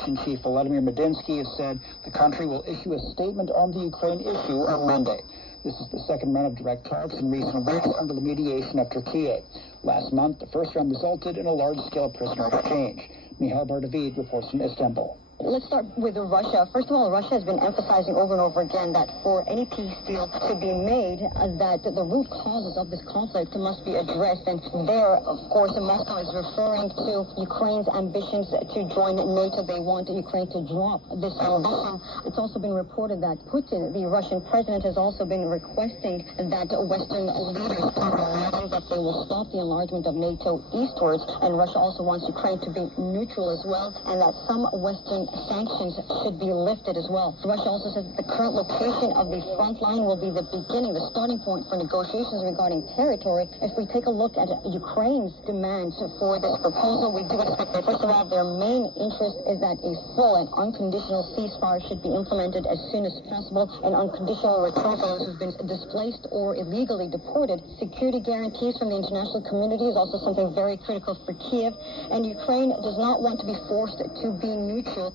Opposition Chief Volodymyr Medinsky has said the country will issue a statement on the Ukraine issue on Monday. This is the second round of direct talks in recent weeks under the mediation of Turkey. Last month, the first round resulted in a large-scale prisoner exchange. Mihail Bardavid reports from Istanbul. Let's start with Russia. First of all, Russia has been emphasizing over and over again that for any peace deal to be made, that the root causes of this conflict must be addressed. And there, of course, Moscow is referring to Ukraine's ambitions to join NATO. They want Ukraine to drop this ambition. It's also been reported that Putin, the Russian president, has also been requesting that Western leaders that they will stop the enlargement of NATO eastwards. And Russia also wants Ukraine to be neutral as well, and that some Western sanctions should be lifted as well. Russia also says that the current location of the front line will be the beginning, the starting point for negotiations regarding territory. If we take a look at Ukraine's demands for this proposal, we do expect that, first of all, their main interest is that a full and unconditional ceasefire should be implemented as soon as possible, and unconditional return for those who've been displaced or illegally deported. Security guarantees from the international community is also something very critical for Kiev, and Ukraine does not want to be forced to be neutral.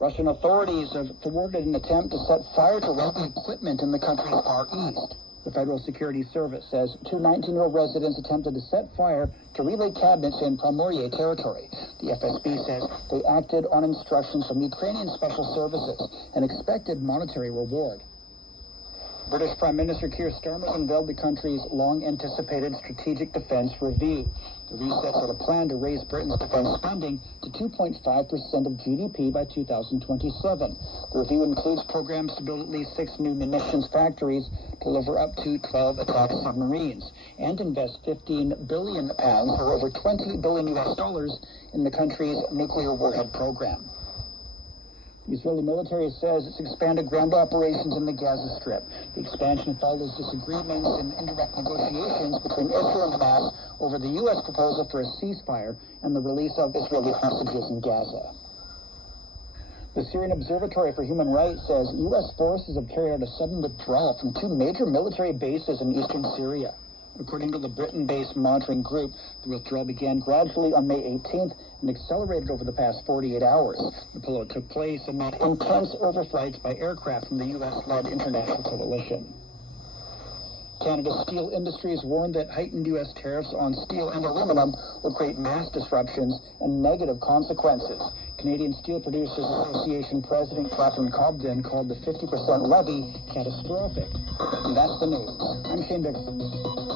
Russian authorities have thwarted an attempt to set fire to weapon equipment in the country's far east. The Federal Security Service says two 19-year-old residents attempted to set fire to relay cabinets in Primorye territory. The FSB says they acted on instructions from Ukrainian Special Services and expected monetary reward. British Prime Minister Keir Starmer unveiled the country's long-anticipated strategic defense review. The reset set a plan to raise Britain's defense spending to 2.5% of GDP by 2027. The review includes programs to build at least 6 new munitions factories, deliver up to 12 attack submarines, and invest £15 billion, or over $20 billion US, in the country's nuclear warhead program. The Israeli military says it's expanded ground operations in the Gaza Strip. The expansion follows disagreements and indirect negotiations between Israel and Hamas over the U.S. proposal for a ceasefire and the release of Israeli hostages in Gaza. The Syrian Observatory for Human Rights says U.S. forces have carried out a sudden withdrawal from 2 major military bases in eastern Syria. According to the Britain-based monitoring group, the withdrawal began gradually on May 18th and accelerated over the past 48 hours. The pullout took place amid intense overflights by aircraft from the U.S.-led international coalition. Canada's steel industries warned that heightened U.S. tariffs on steel and aluminum will create mass disruptions and negative consequences. Canadian Steel Producers Association President Catherine Cobden called the 50% levy catastrophic. And that's the news. I'm Shane Bigger.